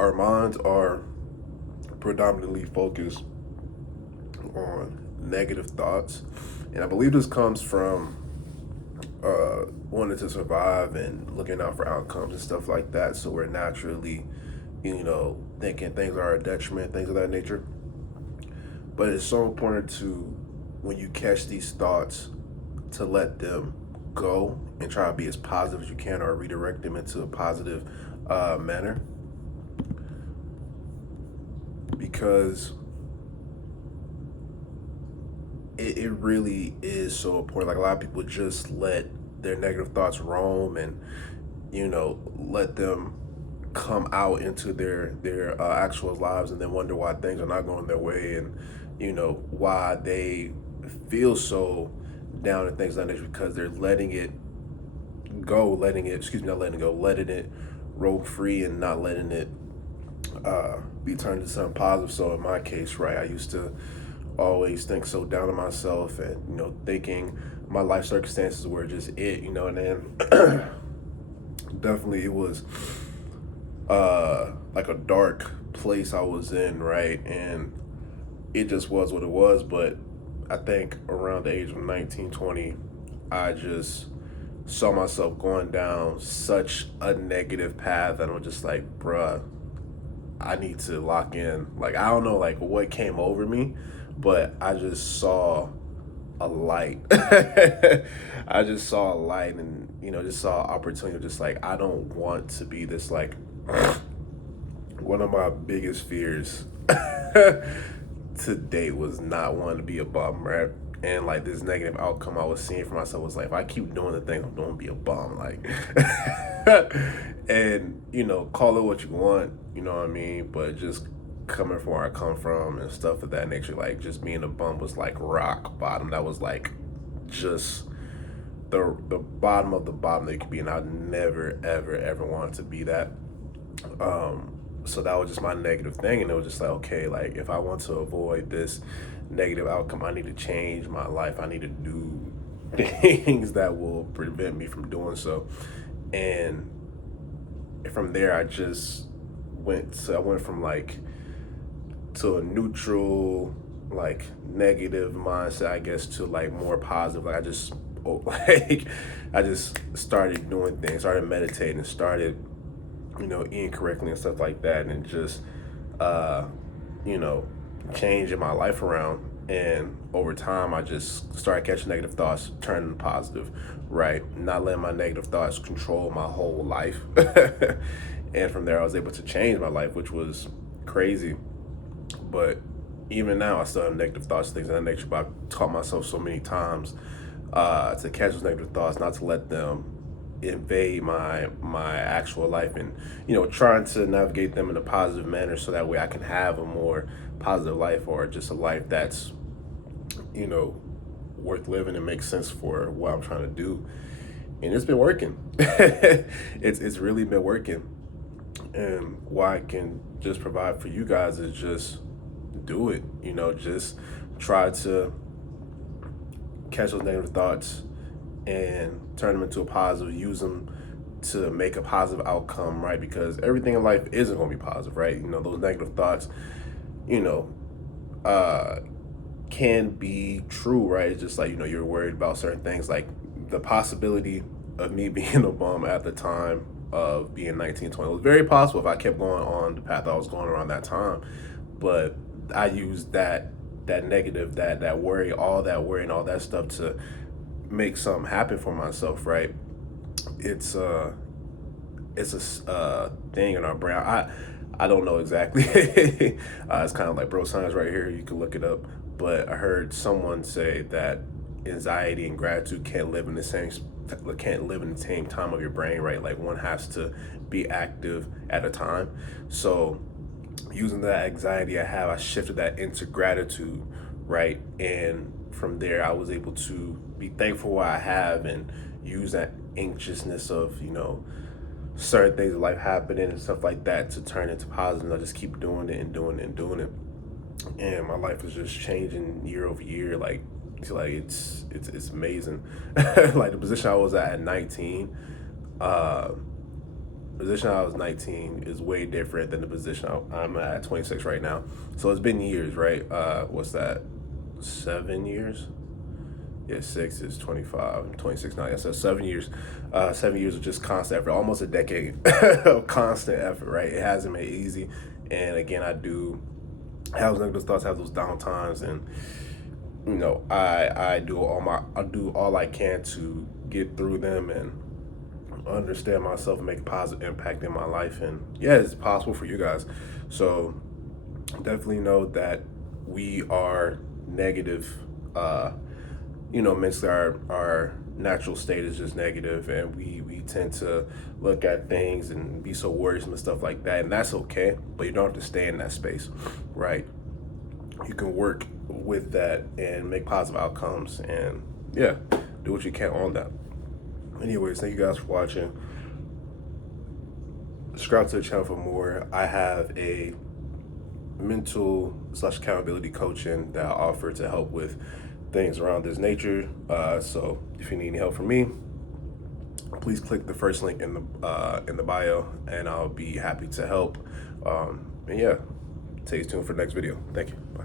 our minds are predominantly focused on negative thoughts. And I believe this comes from wanting to survive and looking out for outcomes and stuff like that. So we're naturally, thinking things are a detriment, things of that nature. But it's so important to, when you catch these thoughts, to let them go and try to be as positive as you can, or redirect them into a positive manner. Because it really is so important. Like, a lot of people just let their negative thoughts roam, and let them come out into their actual lives, and then wonder why things are not going their way, and why they feel so down and things like that, because they're letting it go, letting it, excuse me, not letting it go, letting it roam free, and not letting it be turned into something positive. So in my case, right, I used to always think so down on myself, and thinking my life circumstances were just it, and then definitely it was like a dark place I was in, right? And it just was what it was. But I think around the age of 19, 20, I just saw myself going down such a negative path that I'm just like, bruh, I need to lock in. Like, I don't know, like, what came over me, but I just saw a light. I just saw a light, and just saw an opportunity. Just like, I don't want to be this, like, one of my biggest fears to date was not wanting to be a bum, right? And like, this negative outcome I was seeing for myself was like, if I keep doing the things I'm doing, be a bum, like. And call it what you want, you know what I mean? But just coming from where I come from and stuff of that nature, like, just being a bum was like rock bottom. That was like just the bottom of the bottom that you could be, and I never ever ever wanted to be that. So that was just my negative thing, and it was just like, okay, like, if I want to avoid this negative outcome, I need to change my life. I need to do things that will prevent me from doing so. And from there, I went from like to a neutral, like, negative mindset, I guess, to like more positive. Like, I just started doing things, started meditating, started eating correctly and stuff like that, and just you know changing my life around. And over time, I just started catching negative thoughts, turning positive, right? Not letting my negative thoughts control my whole life. And from there, I was able to change my life, which was crazy. But even now, I still have negative thoughts, things of that nature. But I've taught myself so many times to catch those negative thoughts, not to let them invade my actual life, and trying to navigate them in a positive manner, so that way I can have a more positive life, or just a life that's worth living and makes sense for what I'm trying to do. And it's been working. It's really been working. And what I can just provide for you guys is just do it. Just try to catch those negative thoughts and turn them into a positive. Use them to make a positive outcome, right? Because everything in life isn't going to be positive, right? Those negative thoughts, you know, uh, can be true, right? It's just like, you're worried about certain things, like the possibility of me being a bum at the time of being 19, 20. It was very possible if I kept going on the path I was going around that time. But I used that negative, that worry, all that worry and all that stuff to make something happen for myself, right? It's a thing in our brain. I don't know exactly. It's kind of like bro science right here. You can look it up. But I heard someone say that anxiety and gratitude can't live in the same time of your brain, right? Like, one has to be active at a time. So using that anxiety I have, I shifted that into gratitude, right? And from there, I was able to be thankful for what I have, and use that anxiousness of certain things in life happening and stuff like that to turn into positive. I just keep doing it and doing it and doing it, and my life is just changing year over year. Like, it's amazing. Like, the position I was at 19, uh, position I was 19 is way different than the position I'm at 26 right now. So it's been years, right? What's that? 7 years? Yeah, 6 is 25, 26 now. Yeah, so 7 years. 7 years of just constant effort, almost a decade of constant effort, right? It hasn't been easy. And again, I do have those negative thoughts, have those down times, and I do all I can to get through them and understand myself and make a positive impact in my life. And yeah, it's possible for you guys. So definitely know that we are negative. Mentally, our natural state is just negative, and we tend to look at things and be so worrisome and stuff like that, and that's okay. But you don't have to stay in that space, right? You can work with that and make positive outcomes, and yeah, do what you can on that. Anyways, thank you guys for watching. Subscribe to the channel for more. I have a mental/accountability coaching that I offer to help with things around this nature. So if you need any help from me, please click the first link in the bio, and I'll be happy to help. And yeah, stay tuned for the next video. Thank you. Bye.